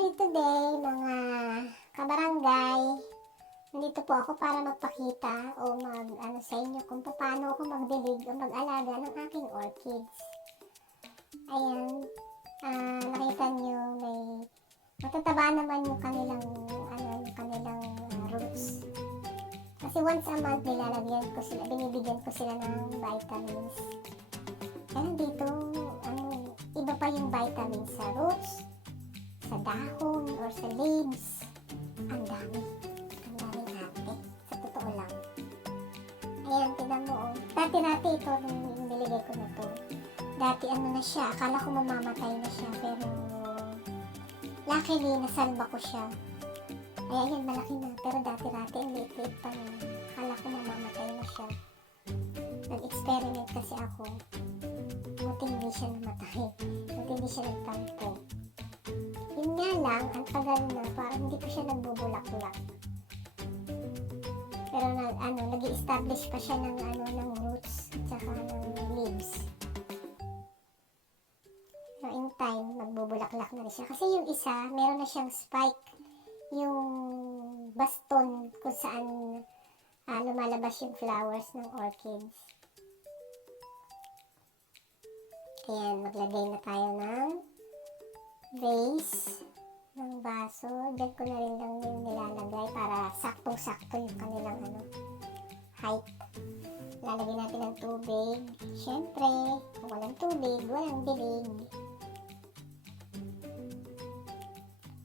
you today, mga kabarangay? Nandito po ako para magpakita o sa inyo kung paano ako magdilig o mag-alaga ng aking orchids. Ayan, nakita nyo may matataba naman yung kanilang roots. Kasi once a month binibigyan ko sila ng vitamins. Kaya dito, iba pa yung vitamins sa roots, sa dahon, or sa leaves. Ang daming ate. Sa totoo lang. Ayan, tignan mo. Dati ito, nung niligay ko na to. Dati na siya. Akala ko mamamatay na siya. Pero, luckily, nasalba ko siya. Ay, ayan, malaki na. Pero dati ang liit-liit pa na. Akala ko mamamatay na siya. Nag-experiment kasi ako. Buti hindi siya namatay. Buti hindi siya nagtampo. Yun nga lang, ang tagal na, parang hindi pa siya nagbubulak-bulak. Pero nag-i-establish pa siya ng roots at saka ng leaves. Pero in time, magbubulaklak na rin siya. Kasi yung isa, meron na siyang spike, yung baston kung saan lumalabas yung flowers ng orchids. Ayan, maglagay na tayo ng vase, ng baso. Diyan ko na rin lang yung nilalagay para saktong-sakto yung kanilang height. Lalagay natin ng tubig. Siyempre, kung walang tubig, walang dilig.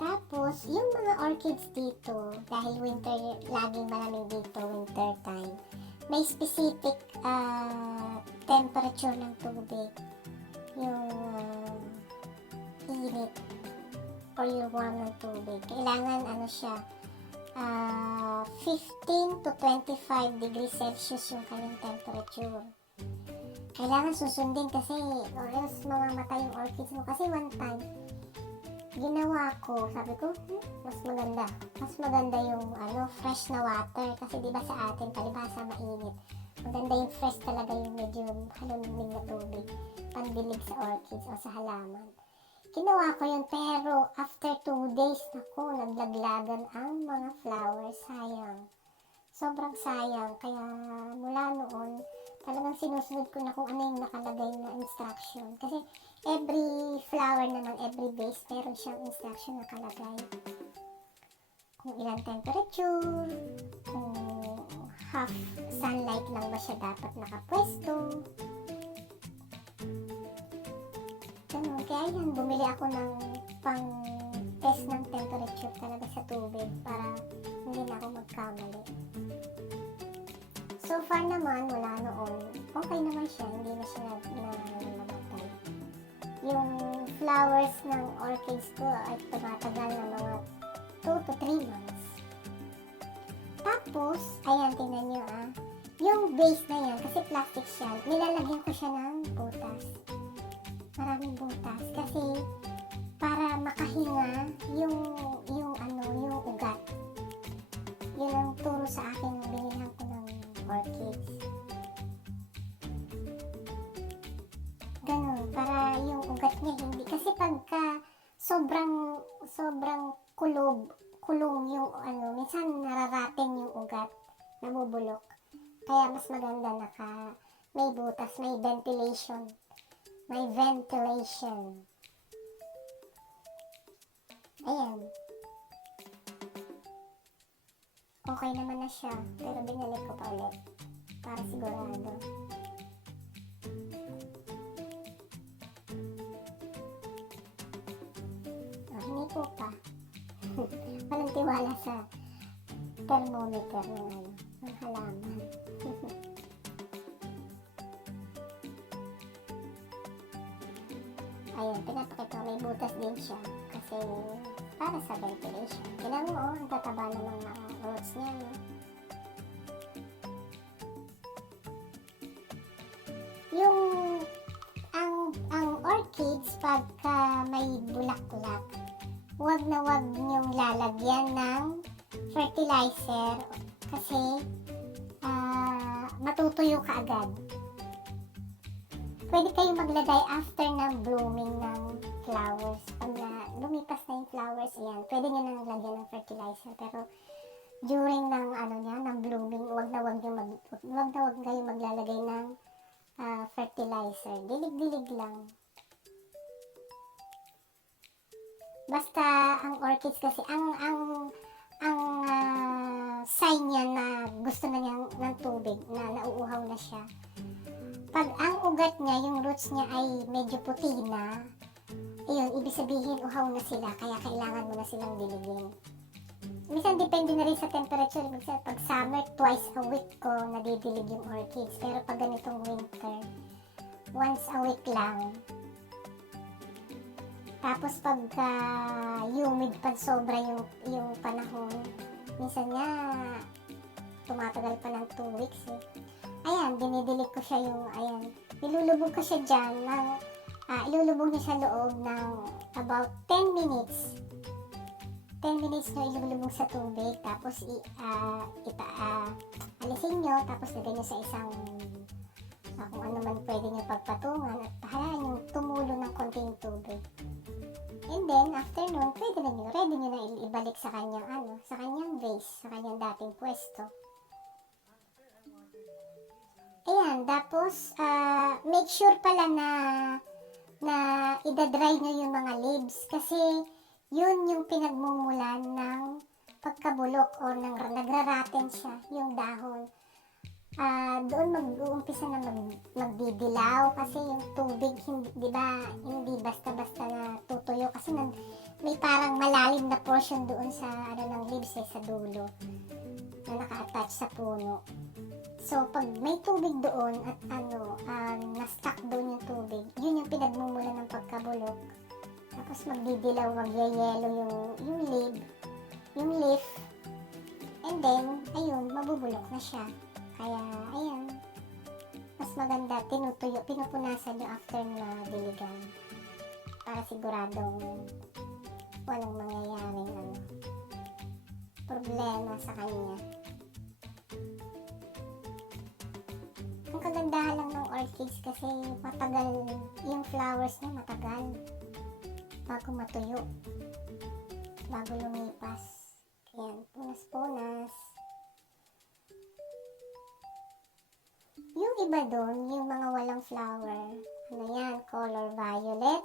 Tapos, yung mga orchids dito, dahil winter, laging malamig dito, winter time, may specific temperature ng tubig. Yung init or yung warm ng tubig. Kailangan siya 15 to 25 degrees Celsius yung kanyang temperature. Kailangan susundin kasi or else mamamatay yung orchids mo. Kasi one time ginawa ko, sabi ko mas maganda yung fresh na water kasi diba sa atin palibhasa mainit. Maganda yung fresh talaga, yung medyo halumig na tubig pandilig sa orchids o sa halaman. Ginawa ko yun, pero after 2 days, naglaglagan ang mga flowers. Sayang. Sobrang sayang. Kaya mula noon, talagang sinusunod ko na kung ano yung nakalagay na instruction. Kasi every flower naman, every vase, meron siyang instruction nakalagay. Kung ilang temperature, kung half sunlight lang ba siya dapat nakapwesto. Kaya yan, bumili ako ng pang-test ng temperature talaga sa tubig para hindi na ako magkamali. So far naman, mula noon, okay naman siya, hindi na siya namatay. Yung flowers ng orchids ko ay tumatagal na mga 2 to 3 months. Tapos, ayan, tingnan nyo yung base na yan, kasi plastic siya, nilalagyan ko siya ng butas. Maraming butas kasi para makahinga yung ugat. Yun ang turo sa akin ng binilhan ko ng orchids. Ganun, para yung ugat niya hindi. Kasi pagka sobrang kulong yung minsan nararating yung ugat, nabubulok. Kaya mas maganda may butas, may ventilation. May ventilation. Ayan. Okay naman na siya. Pero binalik ko pa ulit. Para sigurado. Hindi po pa. Walang tiwala sa thermometer ng halaman. Ayan, pinapakita may butas din siya kasi para sa ventilation. Kailangan mo, ang tataba ng mga roots niya. No? Ang orchids, pagka may bulaklak, huwag niyong lalagyan ng fertilizer kasi matutuyo ka agad. Pwede kayong maglagay after ng blooming ng flowers. Pag lumipas na yung flowers, ayan, pwede nyo nang lagyan ng fertilizer. Pero during ng ng blooming, wag na wag kayong maglalagay ng fertilizer. Dilig-dilig lang. Basta ang orchids kasi ang sign niya na gusto na niya ng tubig, na nauuhaw na siya. Pag ang ugat niya, yung roots niya ay medyo puti na, ayun, ibig sabihin uhaw na sila, kaya kailangan mo na silang diligin. Minsan depende na rin sa temperature. Minsan pag summer, twice a week ko nadidilig yung orchids. Pero pag ganitong winter, once a week lang. Tapos pag humid pa sobra yung panahon, minsan nga tumatagal pa ng 2 weeks eh. Ayan, dinidilig ko siya nilulubog ko siya dyan ilulubog niya sa loob ng about 10 minutes. 10 minutes nyo ilulubog sa tubig, tapos alisin nyo, tapos lagay nyo sa isang kung ano man pwede nyo pagpatungan, at hayaan nyo tumulo ng konting tubig. And then, after nun, ready nyo na ibalik sa kanyang vase, sa kanyang dating pwesto. Ayan, tapos, make sure pala na idadry nyo yung mga leaves, kasi yun yung pinagmumulan ng pagkabulok o nagraraten siya, yung dahon. Doon mag-uumpisa na magdidilaw kasi yung tubig, hindi basta-basta na tutuyo kasi may parang malalim na portion doon sa ng leaves sa dulo na naka-attach sa puno. So pag may tubig doon at na-stuck doon yung tubig, yun yung pinagmumulan ng pagkabulok. Tapos magdidilaw, magyayelo yung leaf, and then ayun, mabubulok na siya. Kaya, ayan, mas maganda, pinupunasan nyo after na diligan para siguradong walang mangyayaring problema sa kanya. Ang kagandahan lang ng orchids kasi matagal, yung flowers niya matagal bago matuyo, bago lumipas. Ayan, punas-punas. Yung iba doon, yung mga walang flower, color violet,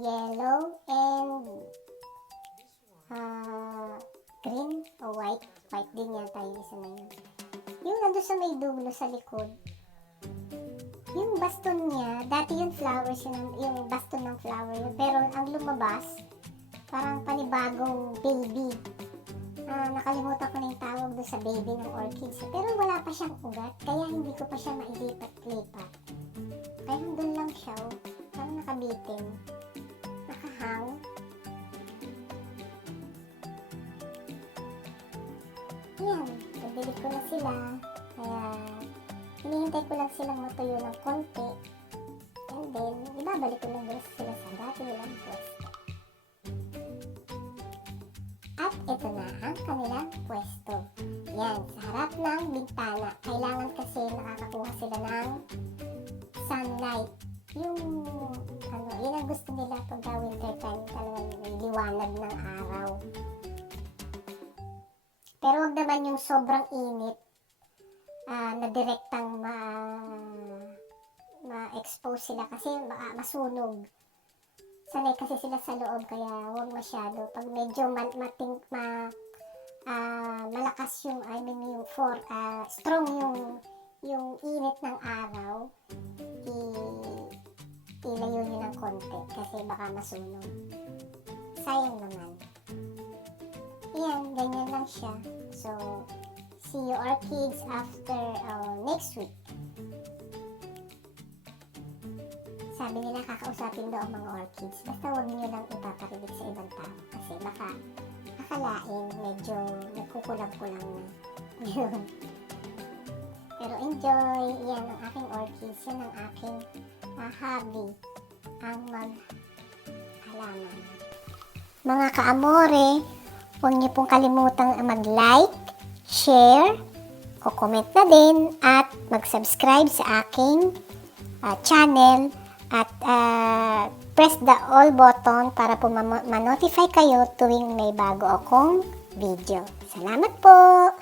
yellow, and green o white. White din yata yung isa na yun. Yung nandun sa may dulo sa likod, yung baston niya, dati yung flowers, yung baston ng flower yun, pero ang lumabas, parang panibagong baby. Nakalimutan ko na yung tawag doon sa baby ng orchids. Pero wala pa siyang ugat, kaya hindi ko pa siya mailipat-lipat. Kaya doon lang siya, parang nakabitin. Nakahang. Ayan, nagdilig ko na sila. Kaya, hinihintay ko lang silang matuyo ng konti. And then, ibabalik ko lang doon sila sa dati nilang pwesto. At ito na ang kanilang pwesto. Yan, sa harap ng bintana. Kailangan kasi nakakakuha sila ng sunlight. Yun ang gusto nila pag winter time, talagang may liwanag ng araw. Pero wag naman yung sobrang init na direktang ma-expose sila kasi masunog. Sanay kasi sila sa loob, kaya huwag masyado. Pag medyo malakas strong yung init ng araw, ilayo nyo ng konti kasi baka masunog. Sayang naman. Ayan, ganyan lang siya. So, see you orchids after next week. Sabi nila kakausapin daw ang mga orchids. Basta huwag nyo lang ipaparinig sa ibang tao. Kasi baka akalain medyo nagkukulang-kulang na. Pero enjoy. Yan ang aking orchids. Yan ang aking hobby. Ang mag-halaman. Mga kaamore, huwag niyo pong kalimutang mag-like, share, comment na din, at mag-subscribe sa aking channel. At press the all button para po ma-notify kayo tuwing may bago akong video. Salamat po!